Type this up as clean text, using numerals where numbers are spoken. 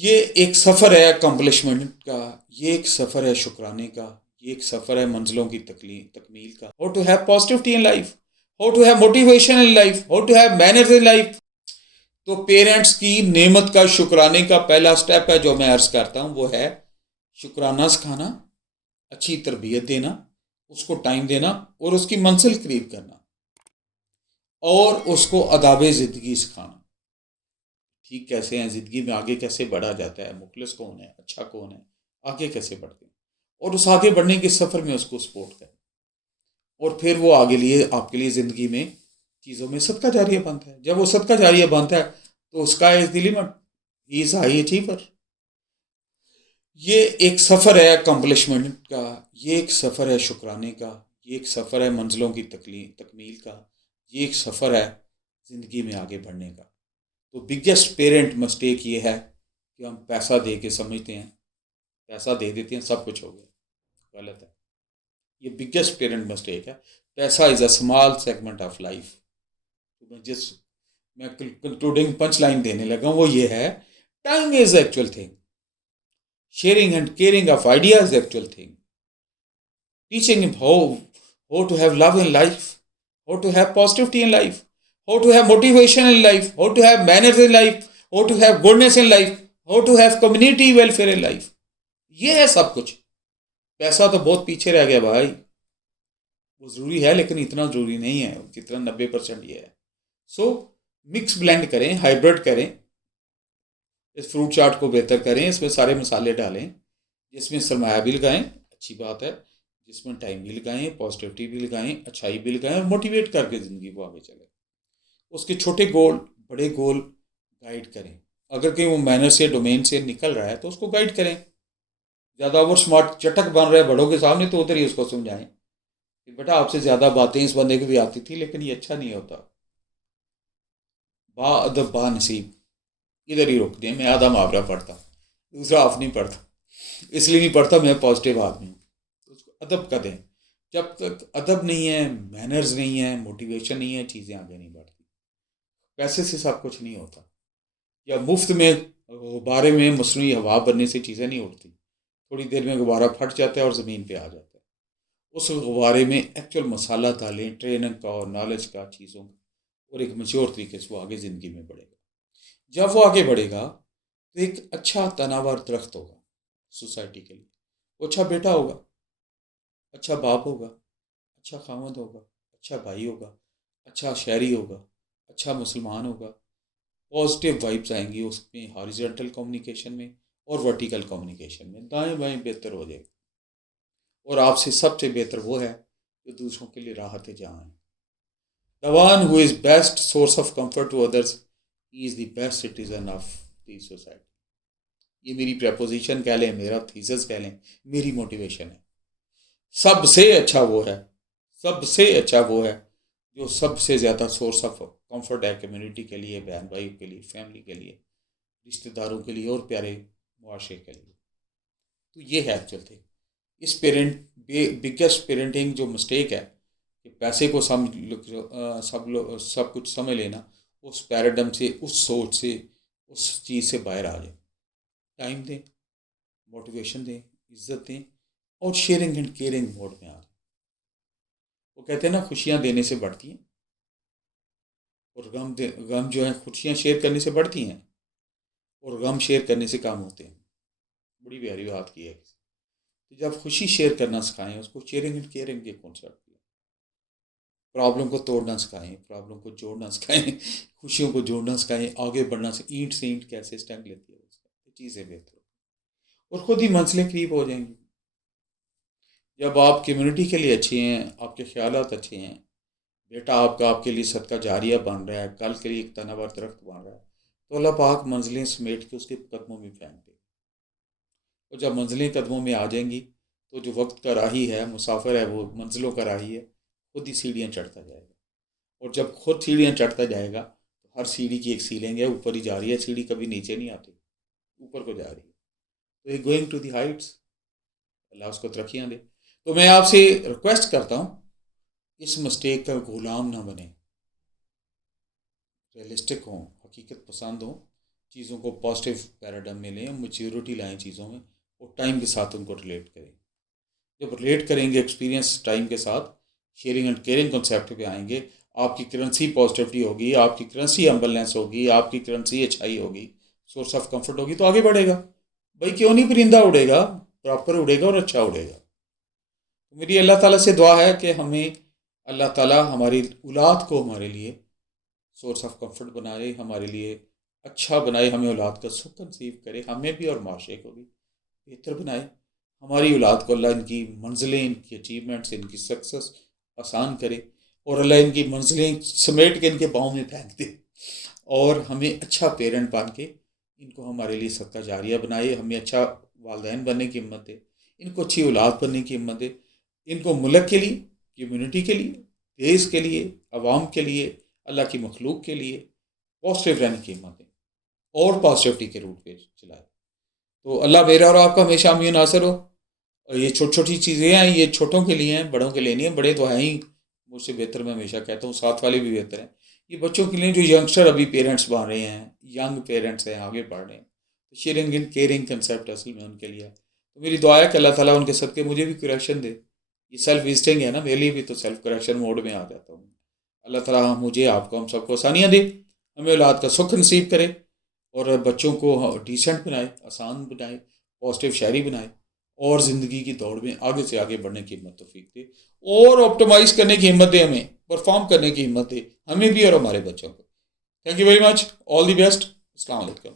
ये एक सफ़र है अकम्पलिशमेंट का, ये एक सफ़र है शुक्राने का, ये एक सफ़र है मंजिलों की तकमील का। How to have positivity in life, how to have motivation in life, how to have manners in life. तो पेरेंट्स की नेमत का शुक्राने का पहला स्टेप है जो मैं अर्ज़ करता हूँ, वो है शुक्राना सिखाना, अच्छी तरबियत देना, उसको टाइम देना और उसकी मंजिल करीब करना और उसको आदाब ज़िंदगी सिखाना। ठीक कैसे हैं ज़िंदगी में, आगे कैसे बढ़ा जाता है, मुखलिस कौन है, अच्छा कौन है, आगे कैसे बढ़ते हैं, और उस आगे बढ़ने के सफ़र में उसको सपोर्ट करें। और फिर वो आगे लिए आपके लिए ज़िंदगी में चीज़ों में सदका जारिया बनता है। जब वो सदका जारिया बनता है तो उसका is the limit, he is high achiever. ये एक सफ़र है अकम्पलिशमेंट का, ये एक सफ़र है शुक्राने का, ये एक सफ़र है मंजिलों की तकमील का, ये एक सफ़र है ज़िंदगी में आगे बढ़ने का। तो बिगेस्ट पेरेंट मिस्टेक ये है कि हम पैसा दे के समझते हैं, पैसा दे देते हैं सब कुछ हो गया। गलत है। ये बिगेस्ट पेरेंट मिस्टेक है। पैसा is a small segment of life. तो मैं कंक्लूडिंग पंच लाइन देने लगा हूँ, वो ये है, time is actual thing, sharing and caring of ideas actual thing, teaching him how to have love in life, how to have positivity in life, how to have motivation in life, how to have manners in life, how to have goodness in life, how to have community welfare in life. ये है सब कुछ। पैसा तो बहुत पीछे रह गया भाई, वो ज़रूरी है लेकिन इतना ज़रूरी नहीं है जितना 90% ये है। सो मिक्स ब्लेंड करें, हाइब्रिड करें, इस फ्रूट चाट को बेहतर करें, इसमें सारे मसाले डालें, जिसमें सरमाया भी लगाएं, अच्छी बात है, जिसमें टाइम भी लगाएं, पॉजिटिविटी भी लगाएं, अच्छाई भी लगाएं और मोटिवेट करके ज़िंदगी को आगे चलें। उसके छोटे गोल, बड़े गोल गाइड करें। अगर कहीं वो मैनर से, डोमेन से निकल रहा है तो उसको गाइड करें। ज़्यादा ओवर स्मार्ट चटक बन रहा है बड़ों के सामने तो उधर ही उसको समझाएं कि बेटा आपसे ज़्यादा बातें इस बंदे को भी आती थी लेकिन ये अच्छा नहीं होता। बा अदब बा नसीब, इधर ही रोक दें। मैं आधा मुहावरा पढ़ता हूँ, दूसरा हाफ नहीं पढ़ता, इसलिए नहीं पढ़ता, मैं पॉजिटिव आदमी हूँ। तो उसको अदब का दें। जब तक अदब नहीं है, मैनर्स नहीं है, मोटिवेशन नहीं है, चीज़ें आगे नहीं बढ़ती। पैसे से सब कुछ नहीं होता, या मुफ्त में गुब्बारे में मसनूई हवा बनने से चीज़ें नहीं उड़ती। थोड़ी देर में गुब्बारा फट जाता है और ज़मीन पे आ जाता है। उस गुब्बारे में एक्चुअल मसाला डालें, ट्रेनिंग का और नॉलेज का, चीज़ों का, और एक मच्योर तरीके से वो आगे ज़िंदगी में बढ़ेगा। जब वो आगे बढ़ेगा तो एक अच्छा तनावर दरख्त होगा सोसाइटी के लिए। वो अच्छा बेटा होगा, अच्छा बाप होगा, अच्छा खामद होगा, अच्छा भाई होगा, अच्छा शहरी होगा, अच्छा मुसलमान होगा। पॉजिटिव वाइब्स आएंगी उसमें, हॉरिजॉन्टल कम्युनिकेशन में और वर्टिकल कम्युनिकेशन में, दाएं बाएं बेहतर हो जाएगा। और आपसे सबसे बेहतर वो है जो दूसरों के लिए राहत जहाँ है। The one who is best source of comfort to others is the best citizen of the society. ये मेरी प्रपोजिशन कह लें, मेरा थीसिस कह लें, मेरी मोटिवेशन है। सबसे अच्छा वो है, सबसे अच्छा वो है जो सबसे ज़्यादा सोर्स ऑफ कंफर्ट है कम्युनिटी के लिए, बहन भाई के लिए, फैमिली के लिए, रिश्तेदारों के लिए और प्यारे मुआशरे के लिए। तो ये है एक्चुअल थिंग। इस बिगेस्ट पेरेंटिंग जो मिस्टेक है कि पैसे को सब कुछ समझ लेना, उस पैराडम से, उस सोच से, उस चीज़ से बाहर आ जाए। टाइम दें, मोटिवेशन दें, इज्जत दें और शेयरिंग एंड केयरिंग मोड में आ जाए। वो कहते हैं ना, खुशियाँ देने से बढ़ती हैं और गम जो है, खुशियाँ शेयर करने से बढ़ती हैं और गम शेयर करने से कम होते हैं। बड़ी प्यारी बात की है। तो जब खुशी शेयर करना सिखाएं उसको, शेयरिंग एंड केयरिंग के कॉन्सेप्ट, प्रॉब्लम को तोड़ना सिखाएं, प्रॉब्लम को जोड़ना सिखाएं, खुशियों को जोड़ना सिखाएं, आगे बढ़ना से ईंट से ईंट कैसे स्टैंड लेती है उसका, चीज़ें बेहतर हो और खुद ही मंजिलें करीब हो जाएंगी। जब आप कम्युनिटी के लिए अच्छे हैं, आपके ख्यालात अच्छे हैं, बेटा आपका आपके लिए सदका जारिया बन रहा है, कल के लिए एक तनावर दरख्त बन रहा है, तो अल्लाह पाक मंजिलें समेट के उसके कदमों में फेंक दे। और जब मंजिलें कदमों में आ जाएंगी तो जो वक्त का राही है, मुसाफिर है, वो मंजिलों का राही है, खुद ही सीढ़ियाँ चढ़ता जाएगा। और जब खुद सीढ़ियाँ चढ़ता जाएगा तो हर सीढ़ी की एक सीलिंग है, ऊपर ही जा रही है सीढ़ी, कभी नीचे नहीं आती, ऊपर को जा रही है। तो ये गोइंग टू दी हाइट्स, अल्लाह उसको तरक्कियाँ दे। तो मैं आपसे रिक्वेस्ट करता हूँ, इस मिस्टेक का गुलाम ना बने, रियलिस्टिक हों, हकीकत पसंद हों, चीज़ों को पॉजिटिव पैराडाइम में लें, मैच्योरिटी लाएं चीज़ों में, और टाइम के साथ उनको रिलेट करें। जब रिलेट करेंगे एक्सपीरियंस टाइम के साथ, शेयरिंग एंड केयरिंग कॉन्सेप्ट पे आएंगे, आपकी करेंसी पॉजिटिविटी होगी, आपकी करेंसी अम्बलेंस होगी, आपकी करेंसी अच्छाई होगी, सोर्स ऑफ कंफर्ट होगी, तो आगे बढ़ेगा। भाई क्यों नहीं परिंदा उड़ेगा, प्रॉपर उड़ेगा और अच्छा उड़ेगा। तो मेरी अल्लाह ताला से दुआ है कि हमें अल्लाह ताला हमारी औलाद को हमारे लिए सोर्स ऑफ कंफर्ट बनाए, हमारे लिए अच्छा बनाए, हमें औलाद का सुख नसीब करे, हमें भी और माशरे को भी बेहतर बनाए। हमारी औलाद को अल्लाह इनकी मंजिलें, इनकी अचीवमेंट्स, इनकी सक्सेस आसान करे, और अल्लाह इनकी मंजिलें समेट के इनके पाँव में फेंक दे, और हमें अच्छा पेरेंट बन के इनको हमारे लिए सदका जारिया बनाए, हमें अच्छा वालदैन बनने की हिम्मत दे, इनको अच्छी औलाद बनने की हिम्मत दे, इनको मुल्क के लिए, कम्यूनिटी के लिए, देश के लिए, अवाम के लिए, अल्लाह की मखलूक के लिए पॉजिटिव रहने की हिम्मत दे, और पॉजिटिविटी के रूट पे चलाए। तो अल्लाह मेरा और आपका हमेशा अमीन नासर हो। और ये छोटी छोटी चीज़ें हैं, ये छोटों के लिए हैं, बड़ों के लिए नहीं है। बड़े तो हैं ही मुझसे बेहतर, मैं हमेशा कहता हूँ, साथ वाले भी बेहतर हैं। ये बच्चों के लिए जो यंगस्टर अभी पेरेंट्स बन रहे हैं, यंग पेरेंट्स हैं, आगे बढ़ रहे हैं, तो शेयरिंग एंड केयरिंग कंसेप्ट असल में उनके लिए है। तो मेरी दुआ है कि अल्लाह ताला उनके सदके मुझे भी करेक्शन दे। ये सेल्फ विजिटिंग है ना मेरे लिए भी, तो सेल्फ करेक्शन मोड में आ जाता हूँ। अल्लाह ताला मुझे, आपको, हम सबको आसानियाँ दे, हमें औलाद का सुख नसीब करे, और बच्चों को डिसेंट बनाए, आसान बनाए, पॉजिटिव शायरी बनाए, और ज़िंदगी की दौड़ में आगे से आगे बढ़ने की हिम्मत तौफीक दे, और ऑप्टिमाइज़ करने की हिम्मत दे, हमें परफॉर्म करने की हिम्मत दे, हमें भी और हमारे बच्चों को। Thank you very much, all the best. अस्सलाम वालेकुम।